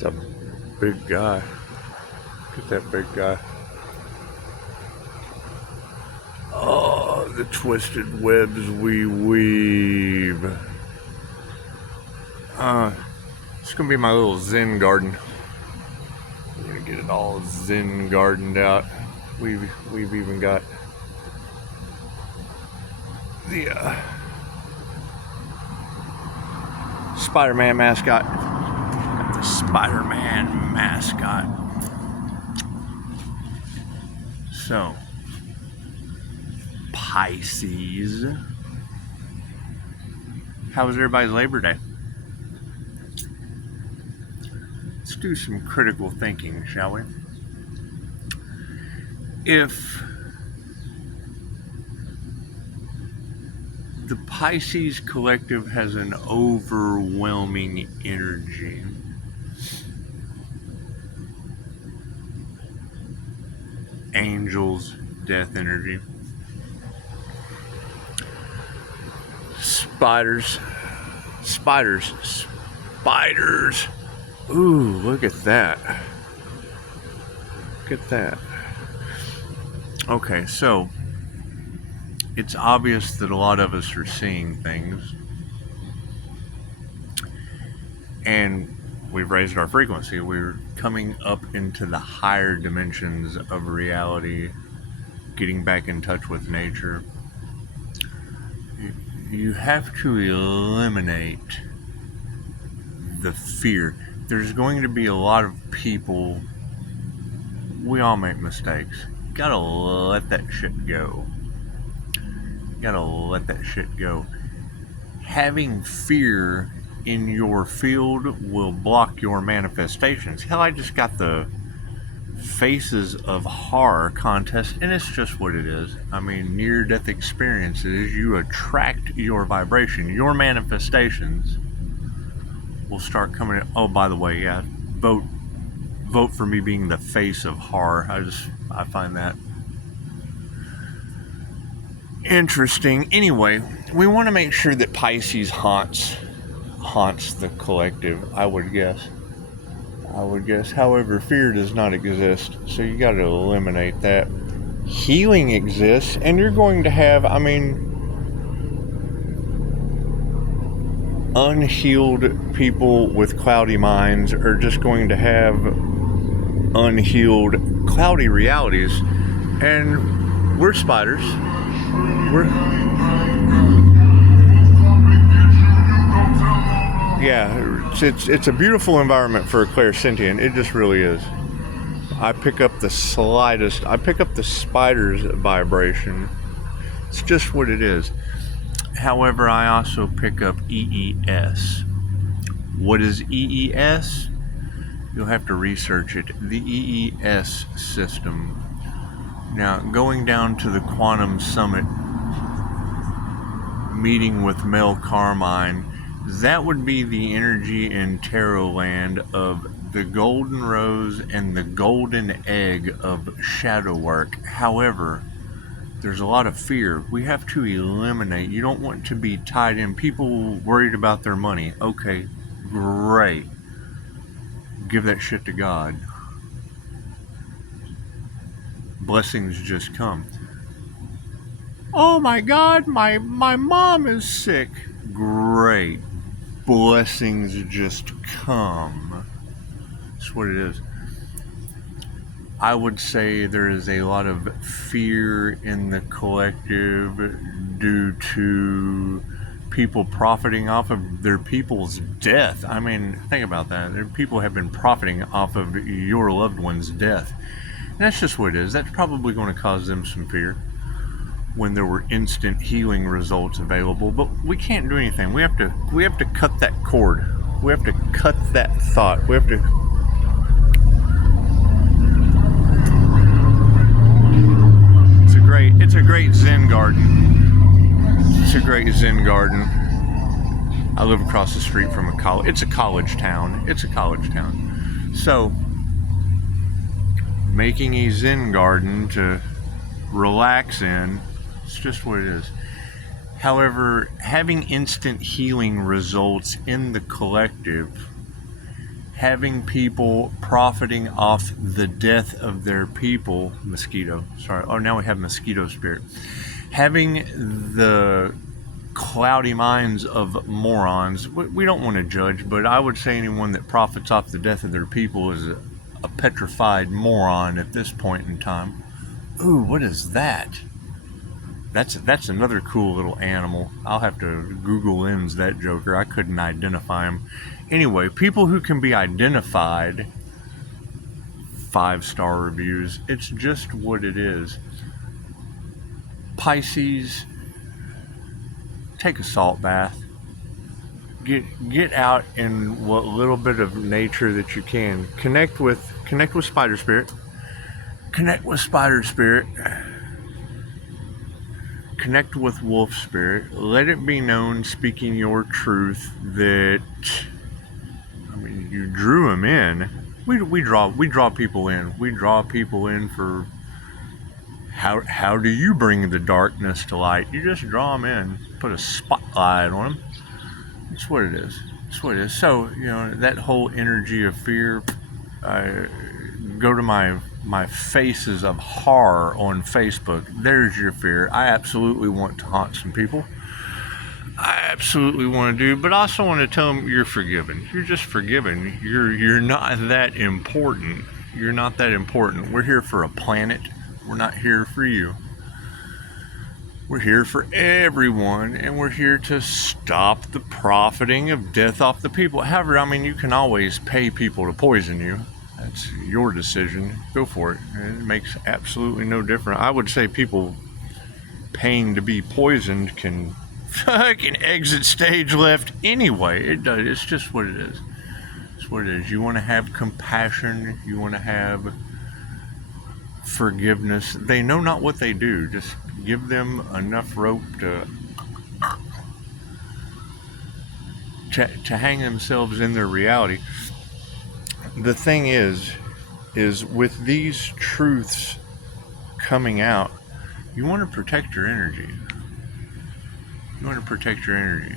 It's a big guy. Look at that big guy. Oh, the twisted webs we weave. It's gonna be my little Zen garden. I'm gonna get it all Zen gardened out. We've even got the Spider-Man mascot. Got the Spider-Man mascot. So, Pisces. How was everybody's Labor Day? Let's do some critical thinking, shall we? If the Pisces collective has an overwhelming energy, angels, death energy, spiders. Ooh, look at that. Look at that. Okay, so it's obvious that a lot of us are seeing things, and we've raised our frequency. We're coming up into the higher dimensions of reality, getting back in touch with nature. You have to eliminate the fear. There's going to be a lot of people. We all make mistakes. You gotta let that shit go. Having fear in your field will block your manifestations. Hell, I just got the Faces of Horror contest, and it's just what it is. I mean, near-death experiences, you attract your vibration. Your manifestations will start coming in. Oh, by the way, yeah, vote for me being the face of horror. I find that interesting. Anyway, we want to make sure that Pisces haunts the collective, I would guess. However, fear does not exist, so you got to eliminate that. Healing exists, and you're going to have, unhealed people with cloudy minds are just going to have unhealed, cloudy realities. And we're spiders. It's a beautiful environment for a clairsentient. It just really is. I pick up the spider's vibration. It's just what it is. However, I also pick up EES. What is EES? You'll have to research it. The EES system. Now, going down to the Quantum Summit, meeting with Mel Carmine, that would be the energy in Tarot land of the golden rose and the golden egg of shadow work. However, there's a lot of fear. We have to eliminate. You don't want to be tied in. People worried about their money. Okay, great. Give that shit to God. Blessings just come. Oh my God, my mom is sick. Great. Blessings just come. That's what it is. I would say there is a lot of fear in the collective due to people profiting off of their people's death. I mean, think about that. People have been profiting off of your loved one's death. And that's just what it is. That's probably going to cause them some fear when there were instant healing results available. But we can't do anything. We have to cut that cord. We have to cut that thought. We have to... It's a great Zen garden. It's a great Zen garden. I live across the street from a college. It's a college town. So, making a Zen garden to relax in, it's just what it is. However, having instant healing results in the collective having people profiting off the death of their people, mosquito, sorry, oh, now we have mosquito spirit, having the cloudy minds of morons. We don't want to judge, but I would say anyone that profits off the death of their people is a petrified moron at this point in time. Ooh, what is that? That's another cool little animal. I'll have to Google lens that joker. I couldn't identify him. Anyway, people who can be identified, 5-star reviews. It's just what it is. Pisces, take a salt bath. Get out in what little bit of nature that you can. Connect with spider spirit. Connect with spider spirit. Connect with wolf spirit. Let it be known, speaking your truth, that, I mean, you drew them in. We draw people in. We draw people in for how do you bring the darkness to light? You just draw them in, put a spotlight on them. That's what it is. That's what it is. So, you know, that whole energy of fear, go to my faces of horror on Facebook. There's your fear. I absolutely want to haunt some people. I absolutely want to do, but I also want to tell them you're forgiven. You're just forgiven. You're not that important. You're not that important. We're here for a planet. We're not here for you. We're here for everyone, and we're here to stop the profiting of death off the people. However, I mean, you can always pay people to poison you. That's your decision. Go for it. It makes absolutely no difference. I would say people paying to be poisoned can fucking exit stage left anyway. It does. It's just what it is. It's what it is. You want to have compassion. You want to have forgiveness. They know not what they do. Just give them enough rope to hang themselves in their reality. The thing is with these truths coming out, you want to protect your energy. You want to protect your energy.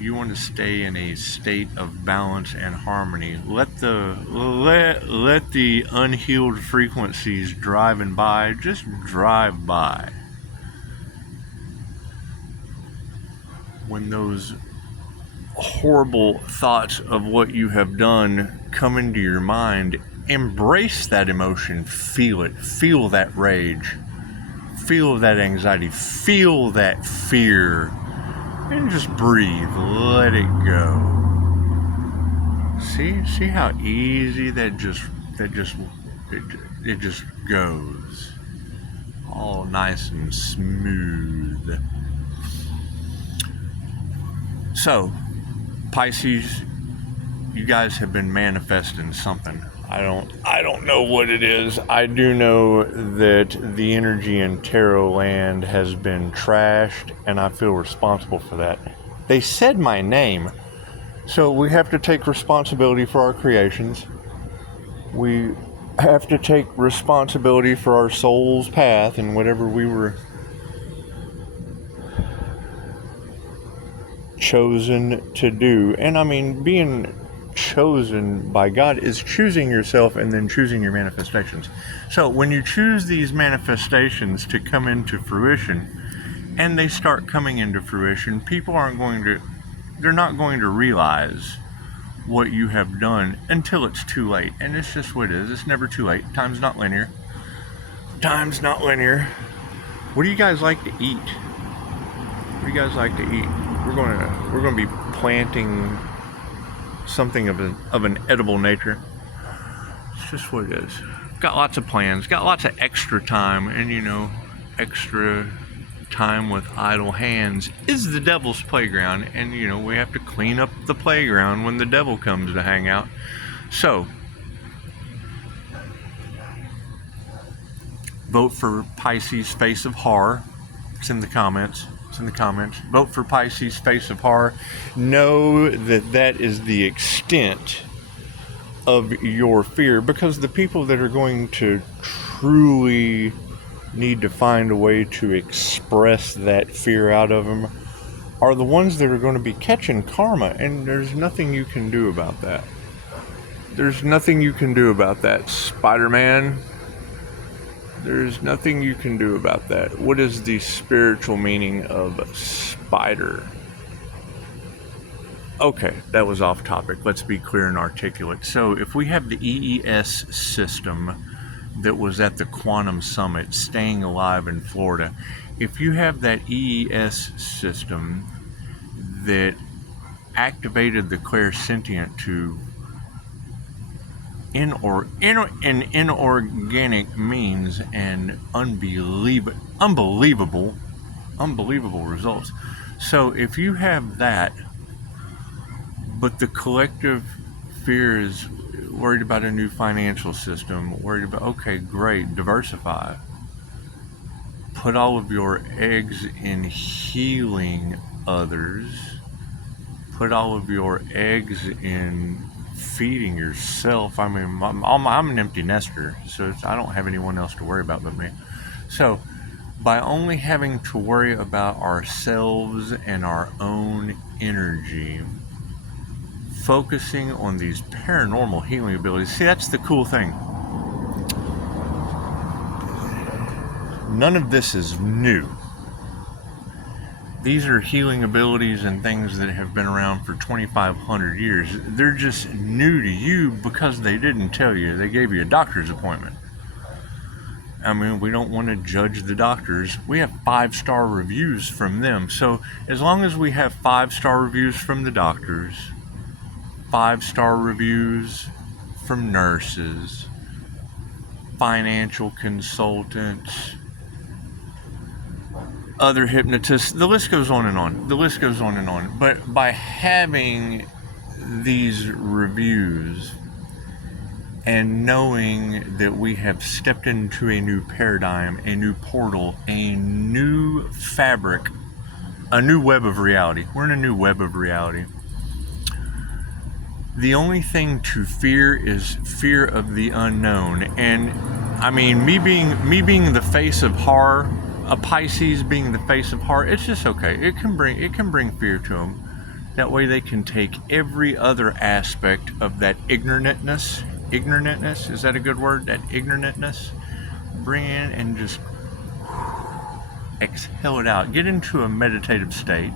You want to stay in a state of balance and harmony. Let the unhealed frequencies driving by just drive by. When those horrible thoughts of what you have done come into your mind, embrace that emotion, feel it, feel that rage, feel that anxiety, feel that fear, and just breathe, let it go. See how easy it just goes, all nice and smooth. So, Pisces, you guys have been manifesting something. I don't know what it is. I do know that the energy in tarot land has been trashed, and I feel responsible for that. They said my name, so we have to take responsibility for our creations. We have to take responsibility for our soul's path and whatever we were chosen to do. And I mean, being chosen by God is choosing yourself and then choosing your manifestations. So when you choose these manifestations to come into fruition, and they start coming into fruition, people they're not going to realize what you have done until it's too late. And it's just what it is. It's never too late. Time's not linear. Time's not linear. What do you guys like to eat? What do you guys like to eat? We're going to be planting something of an edible nature. It's just what it is. Got lots of plans, got lots of extra time, and you know, extra time with idle hands is the devil's playground, and you know, we have to clean up the playground when the devil comes to hang out. So, vote for Pisces Face of Horror. It's in the comments. Vote for Pisces Face of Horror. Know that is the extent of your fear, because the people that are going to truly need to find a way to express that fear out of them are the ones that are going to be catching karma, and there's nothing you can do about that. There's nothing you can do about that, Spider-Man. There's nothing you can do about that. What is the spiritual meaning of spider? Okay, that was off topic. Let's be clear and articulate. So if we have the EES system that was at the Quantum Summit, Staying Alive in Florida, if you have that EES system that activated the clairsentient to in inorganic means and unbelievable results. So if you have that, but the collective fear is worried about a new financial system, worried about, okay, great, diversify. Put all of your eggs in healing others. Put all of your eggs in feeding yourself. I mean, I'm an empty nester, so I don't have anyone else to worry about but me. So by only having to worry about ourselves and our own energy, focusing on these paranormal healing abilities, see, that's the cool thing. None of this is new. These are healing abilities and things that have been around for 2,500 years. They're just new to you because they didn't tell you. They gave you a doctor's appointment. I mean, we don't want to judge the doctors. We have 5-star reviews from them. So as long as we have 5-star reviews from the doctors, 5-star reviews from nurses, financial consultants, other hypnotists, the list goes on and on. The list goes on and on. But by having these reviews and knowing that we have stepped into a new paradigm, a new portal, a new fabric, a new web of reality. We're in a new web of reality. The only thing to fear is fear of the unknown. And I mean, me being the face of horror, a Pisces being the face of horror, it's just okay. It can bring fear to them. That way they can take every other aspect of that ignorantness, is that a good word? That ignorantness, bring in and just exhale it out. Get into a meditative state.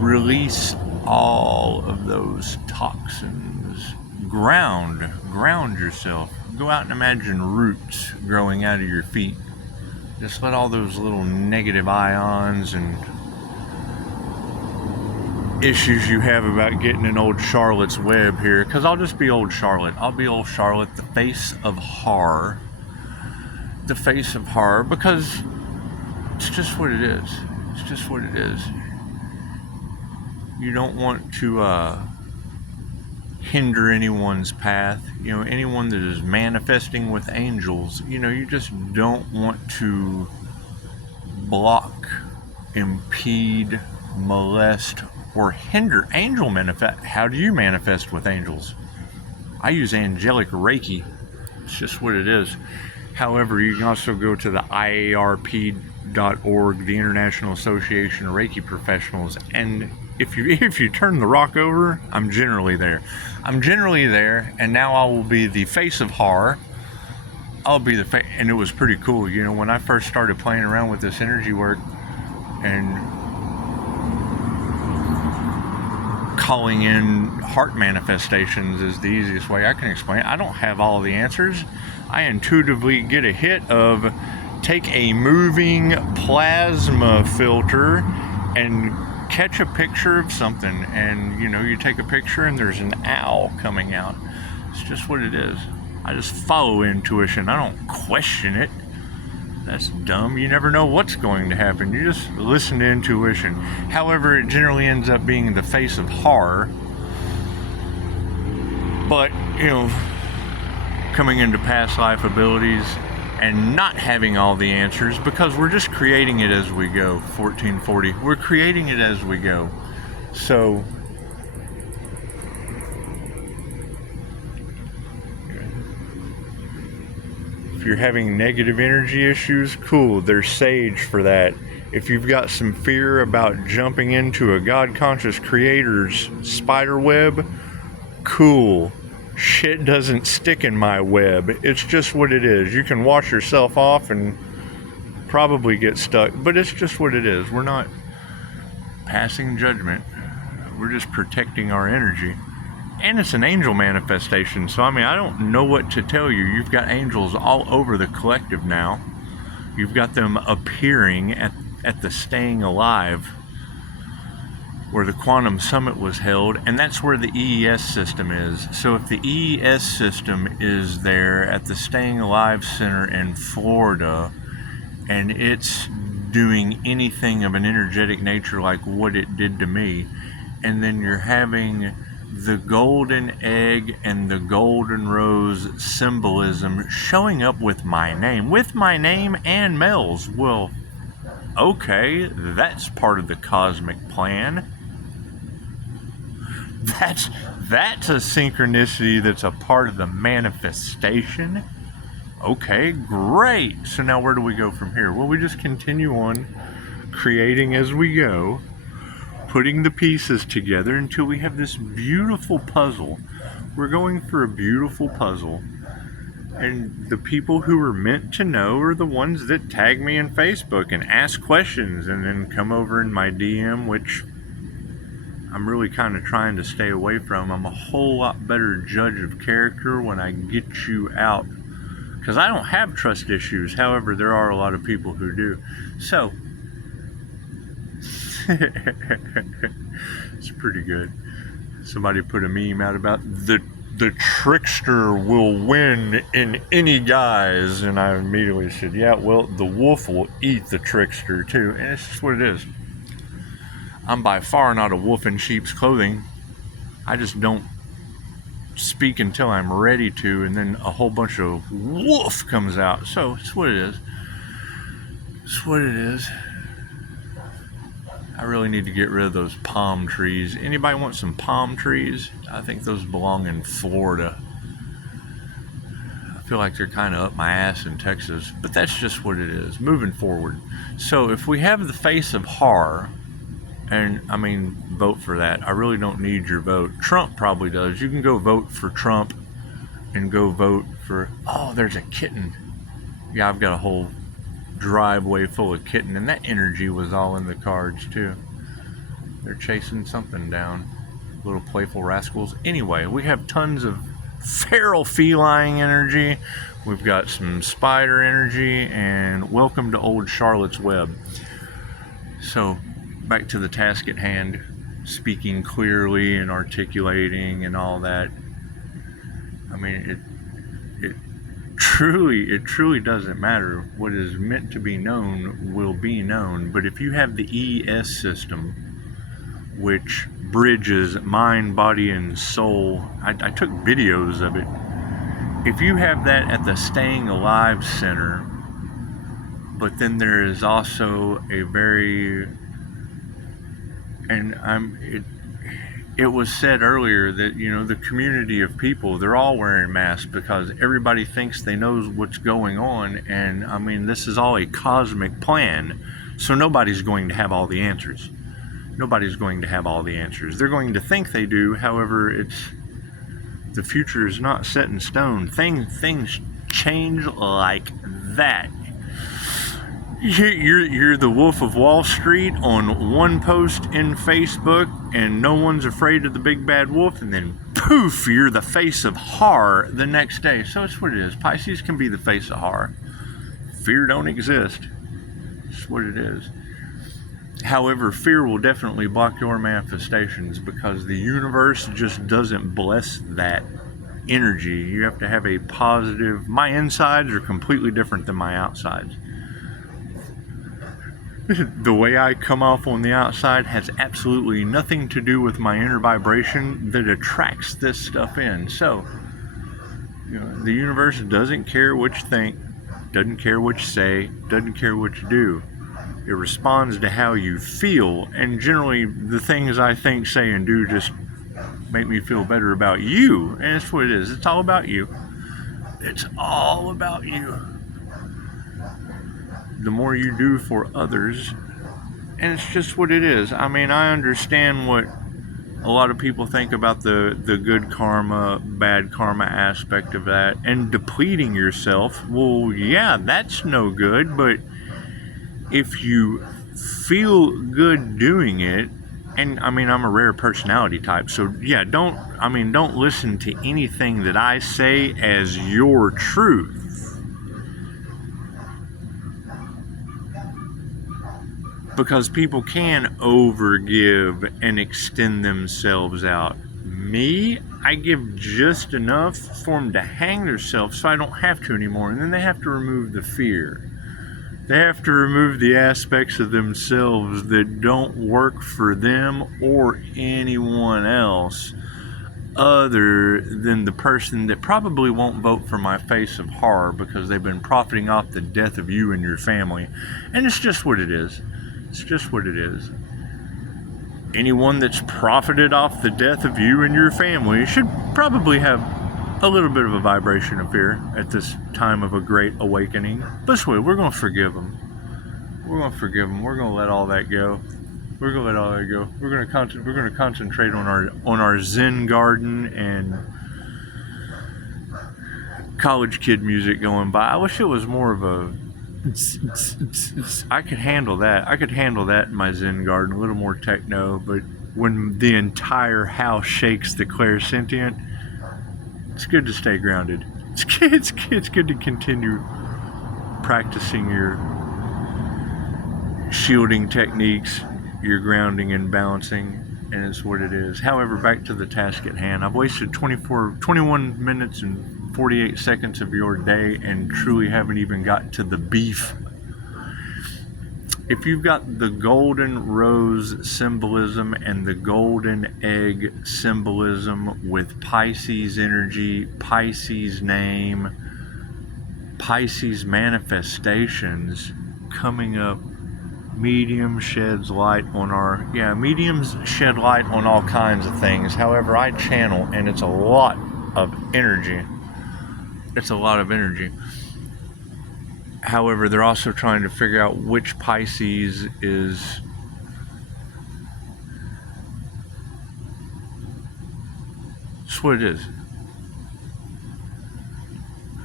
Release all of those toxins. Ground yourself. Go out and imagine roots growing out of your feet. Just let all those little negative ions and issues you have about getting in old Charlotte's web here, because I'll just be old Charlotte. I'll be old Charlotte, the face of horror. The face of horror, because it's just what it is. It's just what it is. You don't want to hinder anyone's path. You know, anyone that is manifesting with angels, you know, you just don't want to block, impede, molest, or hinder angel manifest. How do you manifest with angels? I use angelic Reiki. It's just what it is. However, you can also go to the IARP.org, the International Association of Reiki Professionals, and if you turn the rock over, I'm generally there. And now I will be the face of horror. I'll be the face, and it was pretty cool. You know, when I first started playing around with this energy work and calling in heart manifestations is the easiest way I can explain it. I don't have all the answers. I intuitively get a hit of take a moving plasma filter and catch a picture of something, and you know, you take a picture and there's an owl coming out. It's just what it is. I just follow intuition. I don't question it. That's dumb. You never know what's going to happen. You just listen to intuition. However, it generally ends up being the face of horror. But, you know, coming into past life abilities and not having all the answers, because we're just creating it as we go. 1440. We're creating it as we go. So if you're having negative energy issues, cool, there's sage for that. If you've got some fear about jumping into a God-conscious creator's spider web, Cool. Shit doesn't stick in my web. It's just what it is. You can wash yourself off and probably get stuck, but it's just what it is. We're not passing judgment. We're just protecting our energy. And it's an angel manifestation, so I mean, I don't know what to tell you. You've got angels all over the collective now. You've got them appearing at the Staying Alive, where the Quantum Summit was held, and that's where the EES system is. So if the EES system is there at the Staying Alive Center in Florida, and it's doing anything of an energetic nature like what it did to me, and then you're having the golden egg and the golden rose symbolism showing up with my name and Mel's. Well, okay, that's part of the cosmic plan. That's a synchronicity that's a part of the manifestation. Okay, great. So now where do we go from here? Well, we just continue on creating as we go, putting the pieces together until we have this beautiful puzzle. We're going for a beautiful puzzle. And the people who are meant to know are the ones that tag me in Facebook and ask questions and then come over in my DM, which I'm really kind of trying to stay away from. I'm a whole lot better judge of character when I get you out, because I don't have trust issues. However, there are a lot of people who do. So, it's pretty good. Somebody put a meme out about the trickster will win in any guise, and I immediately said, yeah, well, the wolf will eat the trickster too, and it's just what it is. I'm by far not a wolf in sheep's clothing. I just don't speak until I'm ready to, and then a whole bunch of woof comes out. So it's what it is. It's what it is. I really need to get rid of those palm trees. Anybody want some palm trees? I think those belong in Florida. I feel like they're kind of up my ass in Texas, but that's just what it is. Moving forward. So if we have the face of horror, and I mean, vote for that. I really don't need your vote. Trump probably does. You can go vote for Trump and go vote for, oh, there's a kitten. Yeah, I've got a whole driveway full of kitten, and that energy was all in the cards too. They're chasing something down, little playful rascals. Anyway, we have tons of feral feline energy. We've got some spider energy, and welcome to old Charlotte's Web. So back to the task at hand, speaking clearly and articulating and all that. I mean, it truly doesn't matter. What is meant to be known will be known. But if you have the ES system, which bridges mind, body, and soul, I took videos of it. If you have that at the Staying Alive Center, but then there is also a very, and it was said earlier that, you know, the community of people, they're all wearing masks because everybody thinks they know what's going on. And I mean, this is all a cosmic plan. So nobody's going to have all the answers. Nobody's going to have all the answers. They're going to think they do. However, the future is not set in stone. Things change like that. You're the Wolf of Wall Street on one post in Facebook, and no one's afraid of the big bad wolf, and then poof, you're the face of horror the next day. So it's what it is. Pisces can be the face of horror. Fear don't exist. It's what it is. However, fear will definitely block your manifestations because the universe just doesn't bless that energy. You have to have a positive. My insides are completely different than my outsides. The way I come off on the outside has absolutely nothing to do with my inner vibration that attracts this stuff in. So, you know, the universe doesn't care what you think, doesn't care what you say, doesn't care what you do. It responds to how you feel, and generally the things I think, say, and do just make me feel better about you, and that's what it is. It's all about you. It's all about you. The more you do for others, and it's just what it is. I mean, I understand what A lot of people think about the good karma, bad karma aspect of that, and depleting yourself. Well, yeah, that's no good, but if you feel good doing it, and I mean, I'm a rare personality type, so yeah, don't listen to anything that I say as your truth. Because people can overgive and extend themselves out. Me, I give just enough for them to hang themselves so I don't have to anymore. And then they have to remove the fear. They have to remove the aspects of themselves that don't work for them or anyone else other than the person that probably won't vote for my face of horror because they've been profiting off the death of you and your family. And it's just what it is. It's just what it is. Anyone that's profited off the death of you and your family should probably have a little bit of a vibration of fear at this time of a great awakening. This way, we're going to forgive them. We're going to forgive them. We're going to let all that go. We're going to let all that go. We're going to concentrate on our Zen garden and college kid music going by. I wish it was more of a I could handle that. I could handle that in my Zen garden, a little more techno, but when the entire house shakes the clairsentient, it's good to stay grounded. It's good to continue practicing your shielding techniques, your grounding and balancing, and it's what it is. However, back to the task at hand. I've wasted 21 minutes and 48 seconds of your day and truly haven't even got to the beef. If you've got the golden rose symbolism and the golden egg symbolism with Pisces energy, Pisces name, Pisces manifestations coming up, mediums shed light on all kinds of things. However, I channel and it's a lot of energy. It's a lot of energy. However, they're also trying to figure out which Pisces is that's what it is.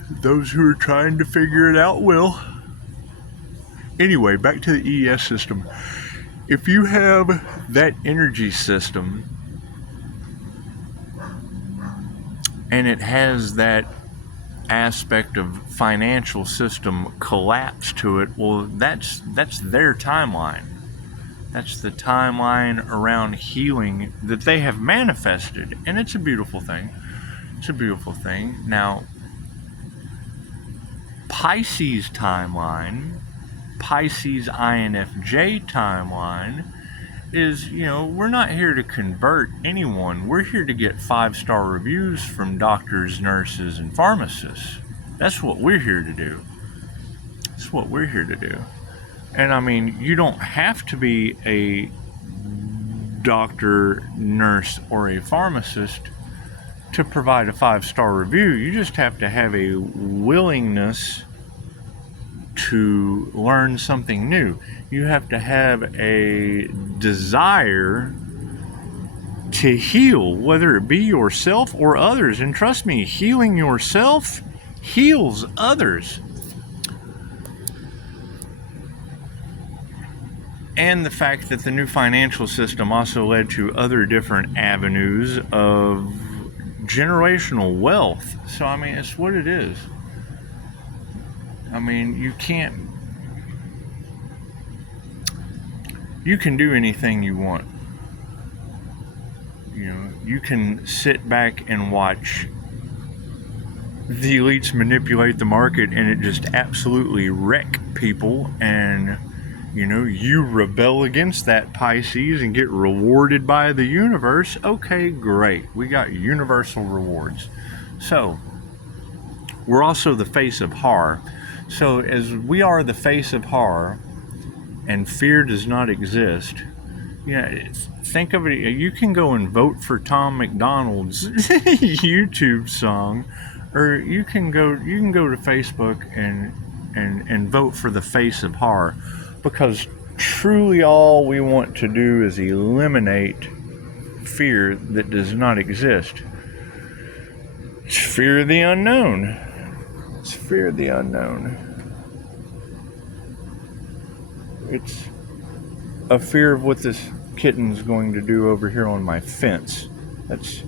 Those who are trying to figure it out will. Anyway, back to the ES system. If you have that energy system and it has that aspect of financial system collapse to it, well, that's their timeline. That's the timeline around healing that they have manifested, and it's a beautiful thing. It's a beautiful thing. Now, Pisces timeline, Pisces INFJ timeline is, we're not here to convert anyone. We're here to get 5-star reviews from doctors, nurses, and pharmacists. That's what we're here to do. That's what we're here to do. And I mean, you don't have to be a doctor, nurse, or a pharmacist to provide a 5-star review. You just have to have a willingness to learn something new. You have to have a desire to heal, whether it be yourself or others. And trust me, healing yourself heals others. And the fact that the new financial system also led to other different avenues of generational wealth. So, I mean, it's what it is. I mean, you can do anything you want. You can sit back and watch the elites manipulate the market and it just absolutely wreck people, and you rebel against that, Pisces, and get rewarded by the universe. Okay, great. We got universal rewards. So, we're also the face of horror. So, as we are the face of horror and fear does not exist, think of it. You can go and vote for Tom McDonald's YouTube song, or you can go to Facebook and vote for the face of horror, because truly all we want to do is eliminate fear that does not exist. It's fear of the unknown. It's fear of the unknown. It's a fear of what this kitten's going to do over here on my fence. It's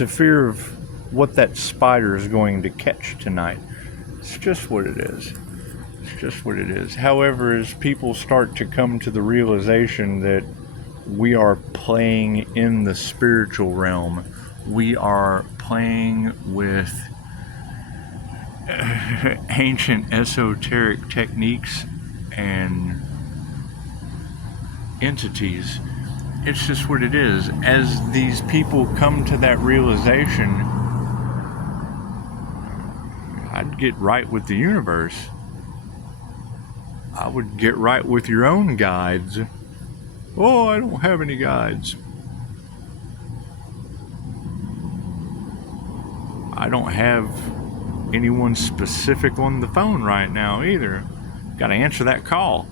a fear of what that spider is going to catch tonight. It's just what it is. It's just what it is. However, as people start to come to the realization that we are playing in the spiritual realm, we are playing with ancient esoteric techniques and entities. It's just what it is. As these people come to that realization, I'd get right with the universe. I would get right with your own guides. Oh, I don't have any guides. I don't have anyone specific on the phone right now either. Got to answer that call.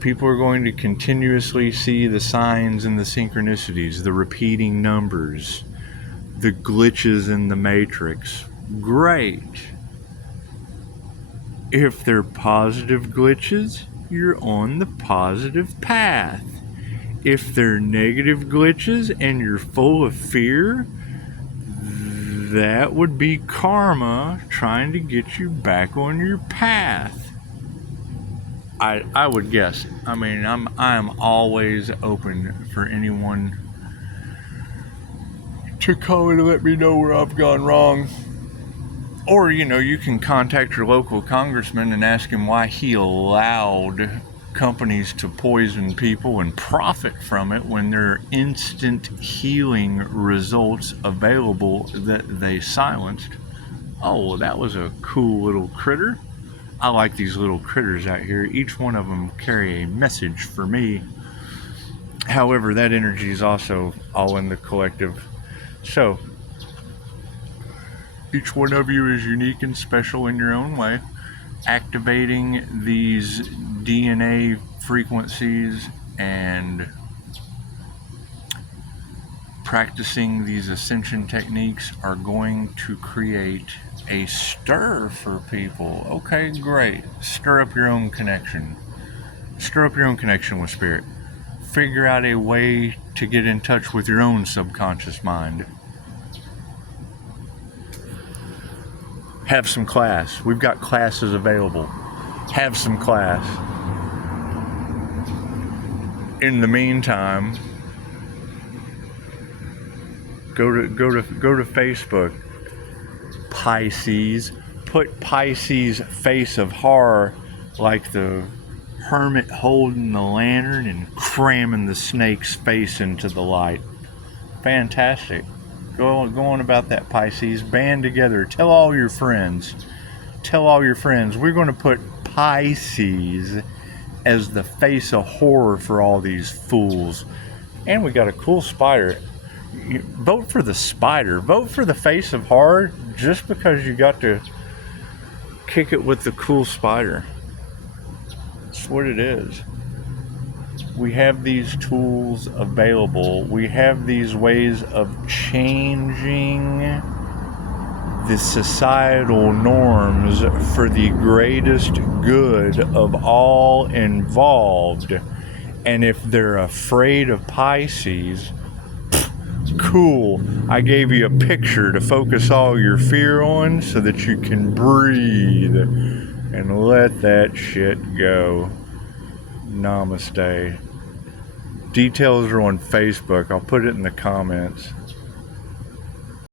People are going to continuously see the signs and the synchronicities, the repeating numbers, the glitches in the matrix. Great. If they're positive glitches, you're on the positive path. If they're negative glitches and you're full of fear, that would be karma trying to get you back on your path. I would guess. I mean, I'm always open for anyone to call and let me know where I've gone wrong. Or, you can contact your local congressman and ask him why he allowed companies to poison people and profit from it when there are instant healing results available that they silenced. Oh, that was a cool little critter. I like these little critters out here. Each one of them carry a message for me. However, that energy is also all in the collective. So, each one of you is unique and special in your own way. Activating these DNA frequencies and practicing these ascension techniques are going to create a stir for people. Okay, great. Stir up your own connection. Stir up your own connection with spirit. Figure out a way to get in touch with your own subconscious mind. Have some class. We've got classes available. Have some class. In the meantime, go to Facebook. Pisces. Put Pisces face of horror like the hermit holding the lantern and cramming the snake's face into the light. Fantastic. Go on about that, Pisces. Band together. Tell all your friends. Tell all your friends. We're going to put Pisces as the face of horror for all these fools. And we got a cool spider. Vote for the spider. Vote for the face of horror just because you got to kick it with the cool spider. That's what it is. We have these tools available. We have these ways of changing the societal norms for the greatest good of all involved. And if they're afraid of Pisces, cool. I gave you a picture to focus all your fear on so that you can breathe and let that shit go. Namaste. Details are on Facebook. I'll put it in the comments.